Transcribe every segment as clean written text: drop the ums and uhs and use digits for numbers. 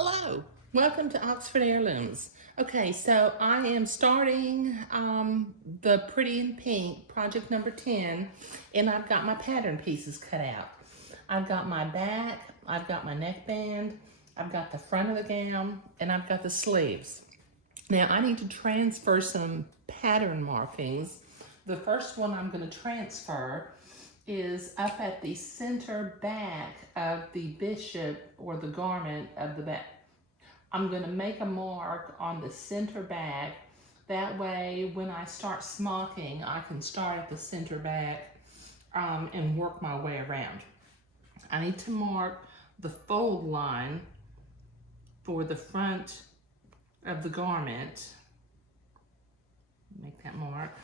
Hello, welcome to Oxford Heirlooms. Okay, so I am starting the Pretty in Pink, project number 10, and I've got my pattern pieces cut out. I've got my back, I've got my neckband, I've got the front of the gown, and I've got the sleeves. Now I need to transfer some pattern markings. The first one I'm going to transfer is up at the center back of the bishop or the garment of the back. I'm going to make a mark on the center back. That way, when I start smocking, I can start at the center back and work my way around. I need to mark the fold line for the front of the garment. Make that mark.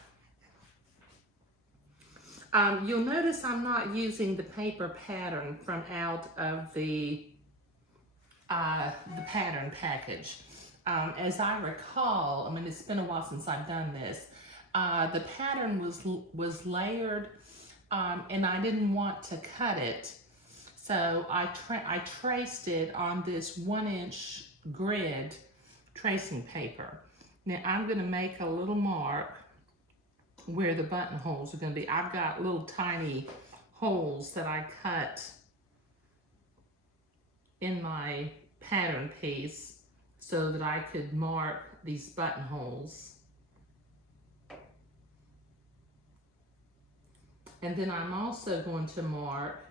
You'll notice I'm not using the paper pattern from out of the pattern package. As I recall, I mean, it's been a while since I've done this, the pattern was layered and I didn't want to cut it. So I traced it on this 1-inch grid tracing paper. Now I'm gonna make a little mark where the buttonholes are going to be. I've got little tiny holes that I cut in my pattern piece so that I could mark these buttonholes. And then I'm also going to mark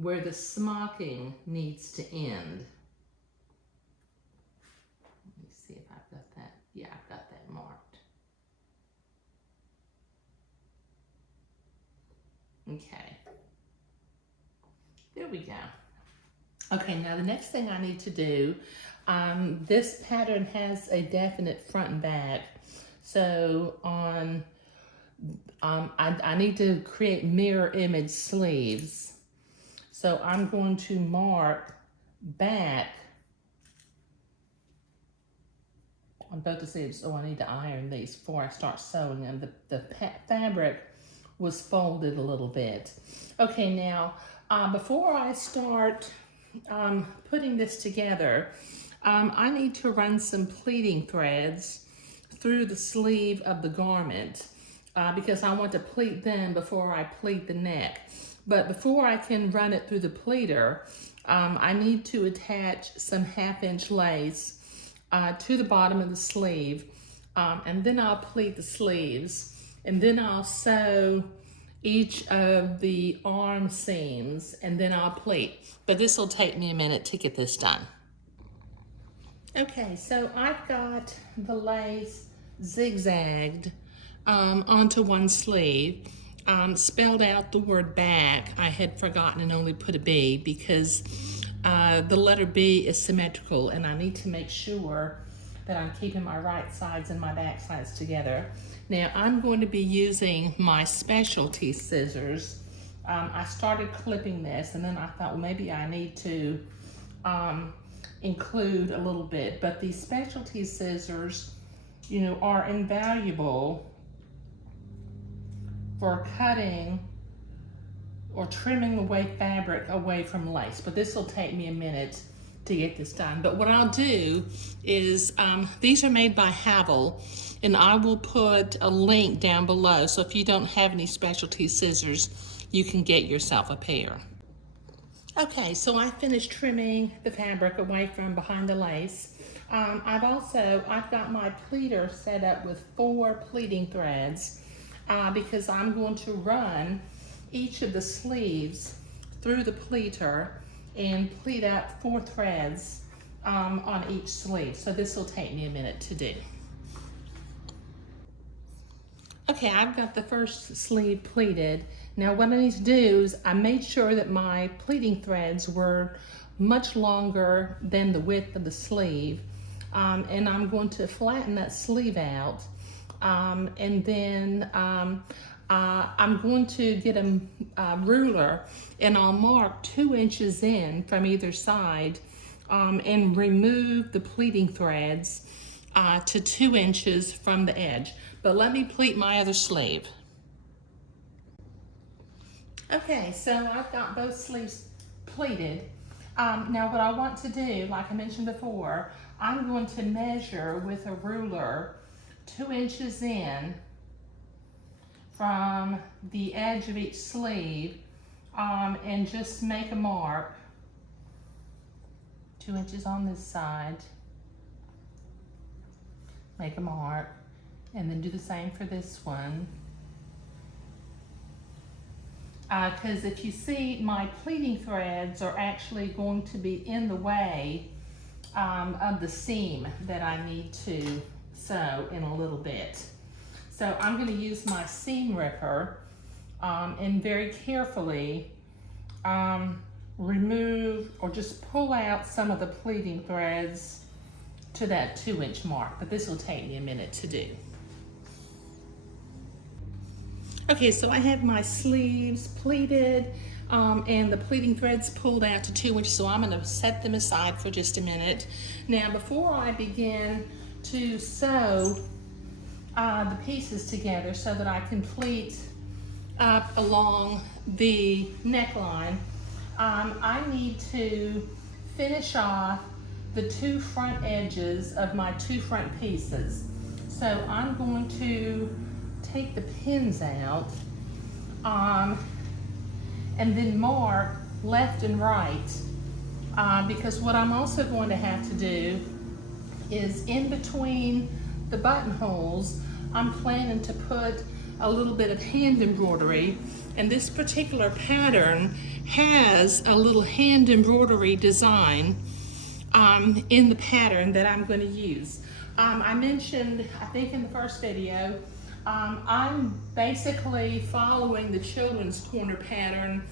where the smocking needs to end. Let me see if I've got that. Yeah, I've got that marked. Okay, there we go. Okay, now the next thing I need to do, this pattern has a definite front and back. So on, I need to create mirror image sleeves. So I'm going to mark back on both the sleeves. Oh, I need to iron these before I start sewing them. The fabric was folded a little bit. Okay, now before I start putting this together, I need to run some pleating threads through the sleeve of the garment because I want to pleat them before I pleat the neck. But before I can run it through the pleater, I need to attach some 1/2-inch lace to the bottom of the sleeve, and then I'll pleat the sleeves. And then I'll sew each of the arm seams and then I'll pleat. But this will take me a minute to get this done. Okay, so I've got the lace zigzagged onto one sleeve. Spelled out the word back. I had forgotten and only put a B because the letter B is symmetrical and I need to make sure that I'm keeping my right sides and my back sides together. Now I'm going to be using my specialty scissors. I started clipping this and then I thought, well, maybe I need to include a little bit, but these specialty scissors, you know, are invaluable for cutting or trimming away fabric away from lace. But this will take me a minute to get this done. But what I'll do is, these are made by Havel, and I will put a link down below. So if you don't have any specialty scissors, you can get yourself a pair. Okay, so I finished trimming the fabric away from behind the lace. I've got my pleater set up with 4 pleating threads because I'm going to run each of the sleeves through the pleater and pleat up 4 threads on each sleeve. So this will take me a minute to do. Okay, I've got the first sleeve pleated. Now what I need to do is I made sure that my pleating threads were much longer than the width of the sleeve. And I'm going to flatten that sleeve out. And then I'm going to get a ruler and I'll mark 2 inches in from either side and remove the pleating threads to 2 inches from the edge. But let me pleat my other sleeve. Okay, so I've got both sleeves pleated. Now what I want to do, like I mentioned before, I'm going to measure with a ruler 2 inches in from the edge of each sleeve, and just make a mark. 2 inches on this side, make a mark, and then do the same for this one. Because if you see, my pleating threads are actually going to be in the way of the seam that I need to sew in a little bit. So I'm going to use my seam ripper and very carefully remove or just pull out some of the pleating threads to that 2-inch mark, but this will take me a minute to do. Okay, so I have my sleeves pleated and the pleating threads pulled out to 2 inches, so I'm going to set them aside for just a minute. Now, before I begin to sew the pieces together so that I can pleat up along the neckline, I need to finish off the 2 front edges of my 2 front pieces. So I'm going to take the pins out and then mark left and right, because what I'm also going to have to do is in between the buttonholes, I'm planning to put a little bit of hand embroidery, and this particular pattern has a little hand embroidery design in the pattern that I'm going to use. I mentioned, I think in the first video, I'm basically following the children's corner pattern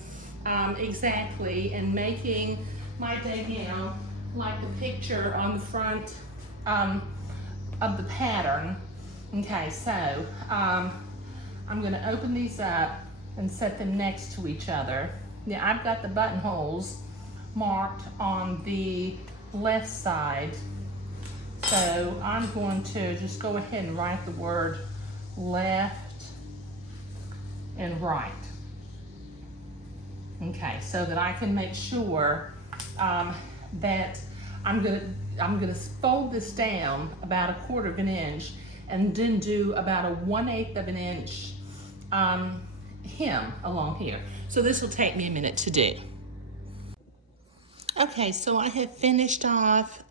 exactly, and making my debut like the picture on the front of the pattern. Okay, so I'm going to open these up and set them next to each other. Now I've got the buttonholes marked on the left side, so I'm going to just go ahead and write the word left and right. Okay, so that I can make sure that I'm gonna fold this down about 1/4 of an inch, and then do about a 1/8 of an inch hem along here. So this will take me a minute to do. Okay, so I have finished off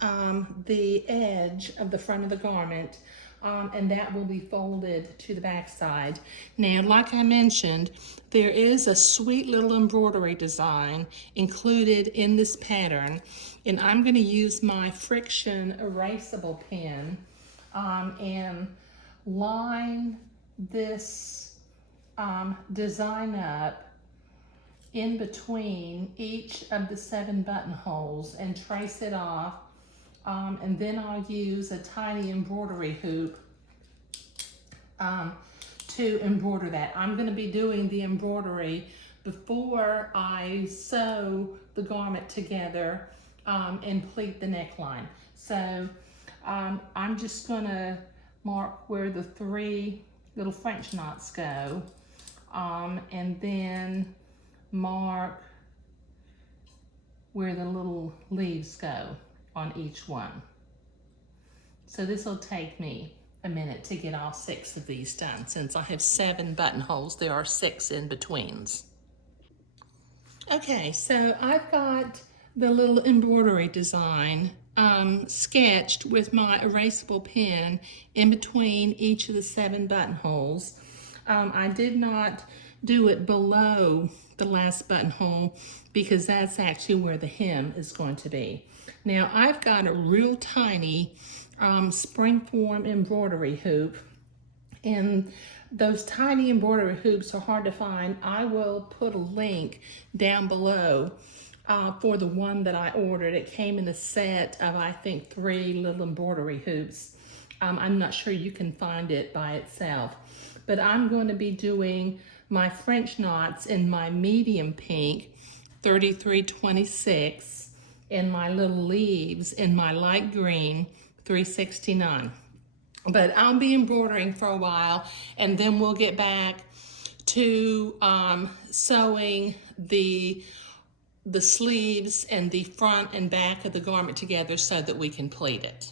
the edge of the front of the garment, and that will be folded to the back side. Now, like I mentioned, there is a sweet little embroidery design included in this pattern, and I'm going to use my friction erasable pen and line this design up in between each of the 7 buttonholes and trace it off, and then I'll use a tiny embroidery hoop to embroider that. I'm going to be doing the embroidery before I sew the garment together and pleat the neckline. So I'm just going to mark where the 3 little French knots go, and then mark where the little leaves go on each one. So this will take me a minute to get all 6 of these done. Since I have 7 buttonholes, there are 6 in betweens. Okay, so I've got the little embroidery design sketched with my erasable pen in between each of the 7 buttonholes. I did not do it below the last buttonhole because that's actually where the hem is going to be. Now I've got a real tiny springform embroidery hoop, and those tiny embroidery hoops are hard to find. I will put a link down below for the one that I ordered. It came in a set of, I think, 3 little embroidery hoops. I'm not sure you can find it by itself, but I'm going to be doing my French knots in my medium pink 3326 and my little leaves in my light green 369. But I'll be embroidering for a while, and then we'll get back to sewing the the sleeves and the front and back of the garment together so that we can pleat it.